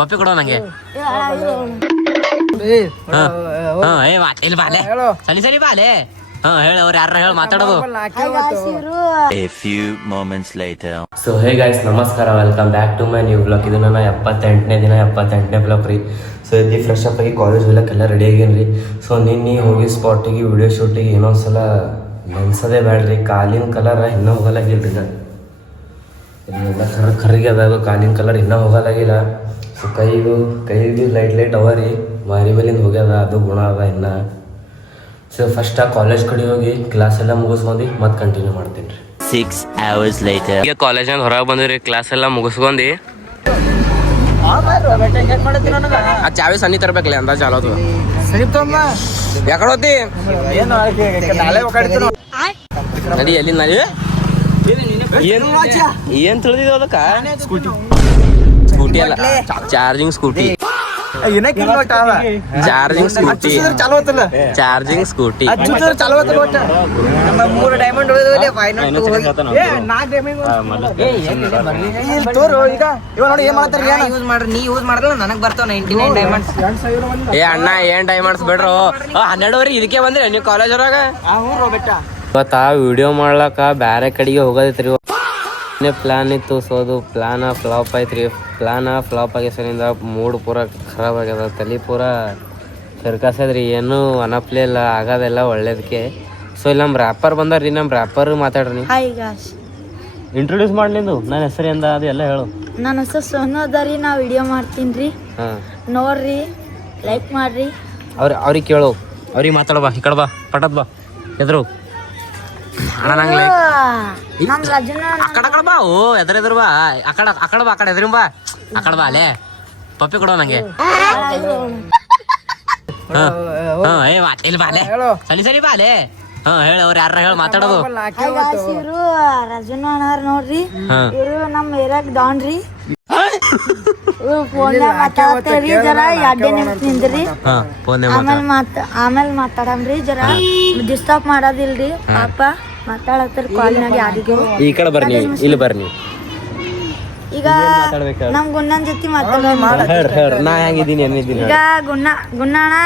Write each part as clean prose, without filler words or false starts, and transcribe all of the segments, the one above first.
ಪಪ್ಪಿ ಕೊಡೋ ನಂಗೆ. ಇಲ್ಲಿ ಬಾಲೆ ಸರಿ ಸರಿ ಬಾಲೆ. ಹೇಳ ಅವ್ರು ಯಾರ ಹೇಳಿ ಮಾತಾಡೋದು. ಸೊ ಹೇ ಗೈಸ್, ನಮಸ್ಕಾರ, welcome back to my new blog. ಇದು ನನ್ನ 78ನೇ ದಿನ, 78ನೇ ಬ್ಲಾಗ್ ರೀ. ಸೊ ಇಲ್ಲಿ ಫ್ರೆಶ್ ಅಪ್ ಆಗಿ ಕಾಲೇಜ್ ಹೋಗ್ಲಕ್ಕೆಲ್ಲ ರೆಡಿ ಆಗೇನ್ರಿ. ಸೊ ನಿನ್ನೆ ಹೋಗಿ ಸ್ಪಾಟಿಗೆ ವಿಡಿಯೋ ಶೂಟಿಗೆ ಇನ್ನೊಂದ್ಸಲ ನೆನ್ಸೋದೇ ಬೇಡ್ರಿ. ಕಾಲಿನ ಕಲರ್ ಇನ್ನೂ ಹೋಗಲಾಗಿಲ್ರಿ. ಇಲ್ಲೆಲ್ಲ ಕರ್ರಿಗೆ ಅದಾಗ ಕಾಲಿನ ಕಲರ್ ಇನ್ನೂ ಹೋಗಲಾಗಿಲ್ಲ. ಸೊ ಕೈಗೂ ಲೈಟ್ ಅವ ರೀ. ಮಾರಿ ಮೇಲಿಂದ ಹೋಗ್ಯದ, ಅದು ಗುಣ ಅದ ಇನ್ನು. ಸೊ ಫಸ್ಟ್ ಆ ಕಾಲೇಜ್ ಕಡೆ ಹೋಗಿ ಕ್ಲಾಸ್ ಎಲ್ಲ ಮುಗಿಸ್ಕೊಂಡು ಮತ್ತೆ ಕಂಟಿನ್ಯೂ ಮಾಡ್ತೀನಿ ರೀ. 6 hours later. ಈಗ ಕಾಲೇಜಿಂದ ಹೊರಗೆ ಬಂದಿರಿ, ಕ್ಲಾಸ್ ಎಲ್ಲ ಮುಗಿಸ್ಕೊಂಡು. ಆ ಚಾವಿ ಸನ್ನಿ ತರಬೇಕಲ್ಲ, ಅಂದಾಜು ಚಾಲೋದು. ಯಾಕಡೆ ಹೋತಿ ನಡಿ. ಎಲ್ಲಿ ನಡಿ ಏನ್ ತಿಳಿದಿದ್ದು ಅದಕ್ಕ? ಸ್ಕೂಟಿ ಅಲ್ಲ, ಚಾರ್ಜಿಂಗ್ ಸ್ಕೂಟಿ. ಚಾರ್ಜಿಂಗ್ ಸ್ಕೂಟಿ ಏ ಅಣ್ಣ, ಏನ್ ಡೈಮಂಡ್ಸ್ ಬಿಡ್ರು. 12 ಇದಕ್ಕೆ ಬಂದ್ರಿ ನೀವು ಕಾಲೇಜ್ ಹೊರಗ. ಇವತ್ತ ವಿಡಿಯೋ ಮಾಡ್ಲಕ್ಕ ಬ್ಯಾರೆ ಕಡೆಗೆ ಹೋಗೋದೈತ್ರಿ. ಪ್ಲಾನ್ ಇತ್ತು. ಸೊ ಅದು ಪ್ಲಾನ ಫ್ಲಾಪ್ ಐತ್ರಿ. ಫ್ಲಾಪ್ ಆಗಿ ಸರಿಂದ ಮೂಡ್ ಪೂರ ಖರಾಬ್ ಆಗ್ಯದ, ತಲೆ ಪೂರ ಸರ್ಕಾಸದ್ರಿ. ಏನು ಅನಪ್ಲೇ ಇಲ್ಲ, ಆಗೋದೆಲ್ಲ ಒಳ್ಳೇದಕ್ಕೆ. ಸೊ ಇಲ್ಲಿ ನಮ್ಮ ರ್ಯಾಪರ್ ಬಂದಾರ್ರಿ, ನಮ್ಮ ರ್ಯಾಪರ್ ಮಾತಾಡ್ರಿ. ಇಂಟ್ರೊಡ್ಯೂಸ್ ಮಾಡ್ಲಿಂದು ನನ್ನ ಹೆಸರು ಎಂದ ಅದು ಎಲ್ಲ ಹೇಳು. ನನ್ನ ಹೆಸರು ಸೋನು ಅದಾರಿ, ನಾ ವಿಡಿಯೋ ಮಾಡ್ತೀನಿ ರೀ. ನೋಡ್ರಿ, ಲೈಕ್ ಮಾಡ್ರಿ. ಅವ್ರಿಗೆ ಕೇಳು, ಅವ್ರಿಗೆ ಮಾತಾಡ ಬಾ. ಈ ಕಡೆ ಬಾ, ಪಟದ್ ಬಾ, ಎದ್ರು ಅಣ್ಣ ನಂಗೆ ಅಕಡ ಬಾ. ಓ ಎದುರು ಬಾ, ಅಕಡ ಬಾ, ಎದುರು ಬಾ, ಅಕಡ ಬಾ. ಅಲ್ಲೇ ಪಪ್ಪಿ ಕೊಡೋ ನಂಗೆ. ಇಲ್ಲಿ ಬಾಲೆ ಸರಿ ಬಾಲೆ. ಹೇಳ ಅವ್ರು ಯಾರ ಹೇಳಿ ಮಾತಾಡೋದು. ಇವ್ರು ರಾಜಣ್ಣ ಅಣ್ಣಾರ್ ನೋಡ್ರಿ, ಇವ್ರು ನಮ್ಮ ಏರಿಯಾಗ ಡಾನ್ರಿ. ಫೋನ್ಯಾಗ ಮಾತಾಡ್ತೇವ್ರಿ, ಜರ 2 ನಿಮಿಷ ನಿಂದ್ರಿ, ಆಮೇಲೆ ಮಾತಾಡಮ್ರಿ. ಜರ ಡಿಸ್ಟರ್ಬ್ ಮಾಡೋದಿಲ್ರಿ, ಪಾಪ ಮಾತಾಡತ್ತಾರ ಕಾಲ್ನಾಗ ಯಾರಿಗೂ. ಈ ಕಡೆ ಬರ್ನಿ, ಇಲ್ಲಿ ಬರ್ನಿ. ಈಗ ನಮ್ ಗುಣ್ಣನ್ ಜೊತೆ ಮಾತಾಡ. ನಾ ಹೆಂಗಿದ್ದೀನಿ ಅನ್ನಿದ್ದೀನಿ. ಈಗ ಗುಣ್ಣಣ್ಣ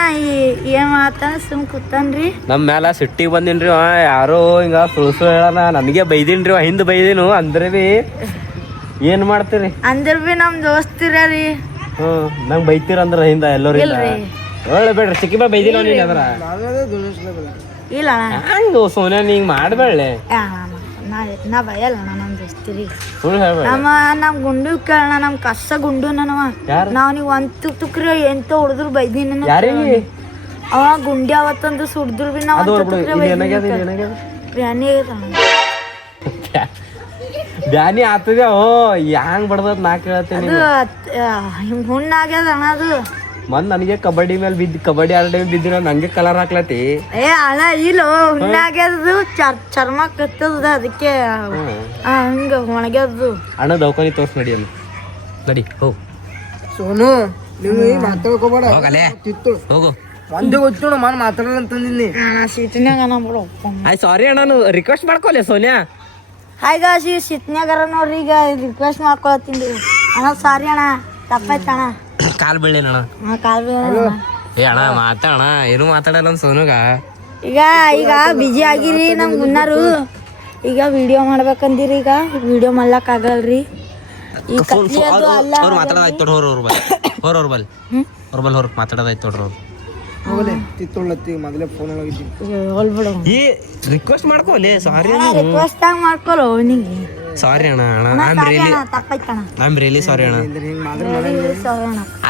ಏನ್ ಮಾಡತ್ತಾನ, ಸುಮ್ ಕೂತಾನ್ರಿ. ನಮ್ ಮ್ಯಾಲ ಸಿಟ್ಟಿಗೆ ಬಂದಿನ್ರಿ. ಯಾರೋ ಹಿಂಗ ಸುಳ್ಸು ಹೇಳನ, ನನಗೆ ಬೈದಿನ್ರಿ, ಹಿಂದ್ ಬೈದಿನು. ಅಂದ್ರೆ ಬಿ ಏನ್ ಮಾಡ್ತೀರಿ? ಅಂದ್ರ ಬಿ ನಮ್ ದೋಸ್ತಿರಿ. ನಂಗ್ ಬೈತೀರ ಅಂದ್ರ ಹಿಂದ ಎಲ್ಲರೂ ಒಳ್ಳೆ ಬೇಡ್ರಿ. ಚಿಕ್ಕಿ ಬಾ ಬೈದಿನ ನೀನ್ ಅದ್ರ ಇಲ್ಲ ಹಂಗ ಸೋನ್ಯಾ ಹಿಂಗ್ ಮಾಡ್ಬೇಡ್ಲೆ. ನಾ ಬಯಲ್ಲ ನಮ್ ದೋಸ್ತಿರಿ. ಸುಳ್ಳು ನಮ್ ಗುಂಡು ಕೇಳಣ, ನಮ್ ಕಷ್ಟ ಗುಂಡು ನನವ. ನಾವ್ ನೀವ್ ಒಂದ್ ತುಕ್ರಿ ಎಂತ ಹೊಡೆದ್ರು ಬೈದಿನ. ಅವ ಗುಂಡಿ ಅವತ್ತಂದು ಸುಡ್ದ್ರು ಬಿ ನಾವ್ ಬ್ಯಾನಿ ಆಗ್ತದ. ಹ್ಯಾಂಗ್ ಬಡ್ದತ್ ನಾ ಕೇಳತ್ತೇನೆ. ಹುಣ್ಣಾಗ್ಯದ ಅಣ್ಣ ಅದು. ನನಗೆ ಕಬಡ್ಡಿ ಮೇಲೆ ಕಬಡ್ಡಿ ಆಡೋ ಟೈಮ್ ಬಿದ್ದಿನ ನಂಗೆ ಕಲರ್ ಹಾಕ್ಲತಿ. ಅಣ್ಣ ಇಲ್ಲೋ, ಹುಣ್ಣಾಗ್ಯದು, ಚರ್ಮ ಕತ್ತದ, ಅದಕ್ಕೆ ಹಂಗ ಒಣಗ್ಯದು. ಅಣ್ಣ ದವಾಖಾನಿ ತೋರ್ಸ್ ನಡಿ ಅಲ್ಲ, ನಡಿ ಹೋಗ್. ಸೋನು ನೀವು ಮಾತಾಡ್ಕೋಬೇಡ, ಹೋಗು. ಒಂದೇ ಗೊತ್ತು ಮಾನ್ ಮಾತಾಡಲ್ಲ ಅಂತಂದಿನಿ. ಸಾರಿ ಅಣ್ಣ, ನಾನು ರಿಕ್ವೆಸ್ಟ್ ಮಾಡ್ಕೊಲೆ ಸೋನ್ಯಾ. ಹಾಯ್ ಗಾಯ್ಸ್, ಈ ಸಿಟ್ನ್ಯಾಗಾರ ನೋಡ್ರಿ. ಈಗ ರಿಕ್ವೆಸ್ಟ್ ಮಾಡ್ಕೊಳತ್ತೀನಿ ಅಣ್ಣ. ಸಾರಿ ಅಣ್ಣ, ತಪ್ಪಾಯ್ತು ಅಣ್ಣ. ಕಾಲ್ ಬೀಳೇನ ಅಣ್ಣ, ಕಾಲ್ ಏ ಅಣ್ಣ ಮಾತಾಡ. ಏನು ಮಾತಾಡಲ್ಲ ಸೋನುಗ. ಈಗ ಬಿಜಿ ಆಗಿರಿ ನಮ್ ಗುನ್ನಾರು. ಈಗ ವಿಡಿಯೋ ಮಾಡ್ಬೇಕಂದಿರಿ. ಈಗ ವಿಡಿಯೋ ಮಾಡ್ಲಕ್ ಆಗಲ್ರಿ. ಈ ಅವ್ರು ಮಾತಾಡೋದಾಯ್ತು ನೋಡ್ರಿ. ಹೊರ ಮಾತಾಡೋದಾಯ್ತು ನೋಡ್ರಿ. ಈ ರಿಕ್ವೆಸ್ಟ್ ಮಾಡ್ಕೋಲಿ. ಸಾರಿ ರಿಕ್ವೆಸ್ಟ್ ಮಾಡ್ಕೊಳೋ ನಿಂಗೆ. ಸಾರಿ ಅಣ್ಣ, ಐ ಆಮ್ ರಿಯಲಿ ಸಾರಿ ಅಣ್ಣ.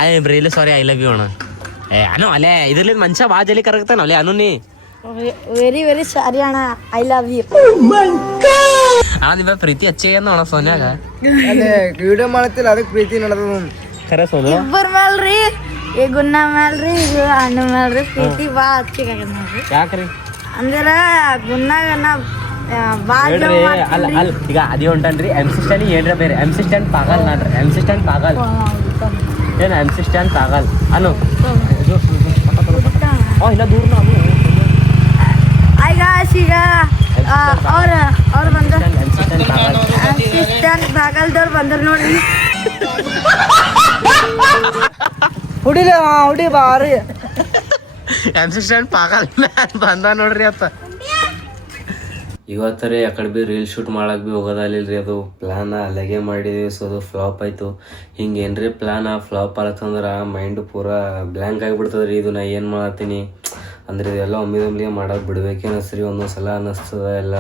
I am really sorry, I love you ಅಣ್ಣ. ಅನು ಅಲ್ಲೇ ಇದ್ರಲ್ಲಿ ಮನುಷ್ಯ ಬಾ ಜಲ್ಲಿ ಕರಗ್ತಾನ ಅಲ್ಲೇ. ಅನು ನೀ ವೆರಿ ವೆರಿ ಸಾರಿ ಅಣ್ಣ, ಐ ಲವ್ ಯು ಅಣ್ಣ. ನಿಮ್ಮ ಪ್ರೀತಿ ಹಚ್ಚೆ ಅಣ್ಣ ಸೋನ್ಯಾಗ. ವಿಡಿಯೋ ಮಾಡ್ತಿಲ್ಲ, ಅದಕ್ಕೆ ಪ್ರೀತಿ ನಡೆದ ಖರೆ ಸೋನು. ಇಬ್ಬರ ಮೇಲ್ರಿ, ಈ ಗುನ್ನ ಮೇಲ್ರಿ, ಈಗ ಅಣ್ಣ ಮೇಲ್ರಿ ಪ್ರೀತಿ ಬಾ ಹಚ್ಚಿಗೆ ಆಗ್ಯದ ನೋಡ್ರಿ. ಯಾಕ್ರಿ ಅಂದ್ರ ಗುನ್ನಾಗ ನಾ ಅಲ್ಲ ಈಗ ಅದೇ ಹೊಂಟನ್ರಿ. MC ಸ್ಟ್ಯಾಂಡ್ ಏನ್ರ ಬೇರೆ. MC ಸ್ಟ್ಯಾಂಡ್ ಪಾಗಲ್ ನಾನ್ರಿ. MC ಸ್ಟ್ಯಾಂಡ್ ಪಾಗಲ್ ಏನು? MC ಸ್ಟ್ಯಾಂಡ್ ಪಾಗಲ್ ಅನು ಇಲ್ಲ ದೂರ ನಾವು. ಈಗ ಅವ್ರು ಬಂದ ಅಸಿಸ್ಟೆಂಟ್ ಬಾಗಲ್ದವ್ರು ಬಂದ್ರು ನೋಡ್ರಿ. ಹುಡಿಲೆ ಹುಡಿ ಬಾರಿ ಅಸಿಸ್ಟೆಂಟ್ ಪಾಗಲ್ ಬಂದ ನೋಡ್ರಿ ಅತ್ತ ಇವತ್ತರೇ ಆ ಕಡೆ ಭೀ ರೀಲ್ ಶೂಟ್ ಮಾಡಕ್ಕೆ ಭೀ ಹೋಗೋದಲ್ಲಿಲ್ರಿ ಅದು ಪ್ಲ್ಯಾನ್ ಅಲ್ಲಿಗೆ ಮಾಡಿದ್ವಿ. ಸೊ ಅದು ಫ್ಲಾಪ್ ಆಯಿತು. ಹಿಂಗೆ ಏನ್ರಿ ಪ್ಲ್ಯಾನ್ ಫ್ಲಾಪ್ ಆಲತ್ತಂದ್ರೆ ಮೈಂಡು ಪೂರಾ ಬ್ಲ್ಯಾಂಕ್ ಆಗಿಬಿಡ್ತದೆ ರೀ. ಇದು ನಾ ಏನು ಮಾಡತ್ತೀನಿ ಅಂದರೆ ಇದೆಲ್ಲ ಒಮ್ಮಿಗೆ ಮಾಡೋದು ಬಿಡ್ಬೇಕೇನಸ್ರಿ. ಒಂದೊಂದು ಸಲ ಅನ್ನಿಸ್ತದ ಎಲ್ಲ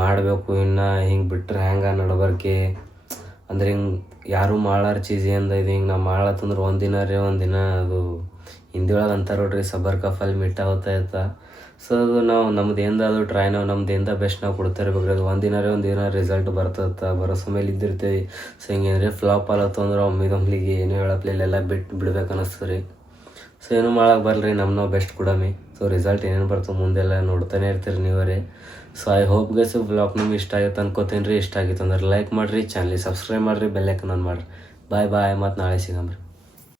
ಮಾಡಬೇಕು, ಇನ್ನು ಹಿಂಗೆ ಬಿಟ್ಟರೆ ಹೆಂಗೆ ನಡಬರ್ಕೆ ಅಂದ್ರೆ ಹಿಂಗೆ ಯಾರು ಮಾಡಾರ ಚೀಸ್ ಏನದ ಇದು ಹಿಂಗೆ ನಾವು ಮಾಡತ್ತಂದ್ರೆ ಒಂದಿನ ಅದು ಹಿಂದಿ ಒಳಗೆ ಅಂತಾರೆ ನೋಡ್ರಿ ಸಬರ್ ಕಾ ಫಲ್ ಮಿಟ್ಟ ಹೋಗ್ತಾ ಇರ್ತಾ. ಸೊ ಅದು ನಾವು ನಮ್ದು ಏನದಾದ್ರು ಟ್ರೈ ನಾವು ನಮ್ದು ಏನು ಬೆಸ್ಟ್ ನಾವು ಕೊಡ್ತಾ ಇರ್ಬೇಕ್ರಿ. ಅದು ಒಂದಿನ ರಿಸಲ್ಟ್ ಬರ್ತದ ಭರೋಸೆ ಮೇಲೆ ಇದ್ದಿರ್ತೀವಿ. ಸೊ ಹಿಂಗೇನ್ರಿ ಫ್ಲಾಪ್ ಆಲತ್ತು ಅಂದ್ರೆ ಒಮ್ಮಿಗೆ ಏನೂ ಹೇಳಪ್ಲೆ ಇಲ್ಲೆಲ್ಲ ಬಿಡ್ಬೇಕು ಅನ್ನಿಸ್ತದೆ ರೀ. ಸೊ ಏನೂ ಮಾಡಕ್ಕೆ ಬರಲ್ರಿ, ನಾವು ಬೆಸ್ಟ್ ಕೊಡಮಿ. ಸೊ ರಿಸಲ್ಟ್ ಏನೇನು ಬರ್ತದೆ ಮುಂದೆಲ್ಲ ನೋಡ್ತಾನೆ ಇರ್ತೀರಿ ನೀವರೇ. So I hope guys vlog ನಿಮ್ಗೆ ಇಷ್ಟ ಆಗುತ್ತೆ ಅನ್ಕೋತೀನಿ ರೀ. ಇಷ್ಟ ಆಗಿತ್ತು ಅಂದ್ರೆ ಲೈಕ್ ಮಾಡಿರಿ, ಚಾನಲ್ ಸಬ್ಸ್ಕ್ರೈಬ್ ಮಾಡಿರಿ, ಬೆಲ್ ಐಕನ್ ಆನ್ ಮಾಡಿರಿ. ಬಾಯ್ ಮತ್ತು ನಾಳೆ ಸಿಗಮ್ರಿ.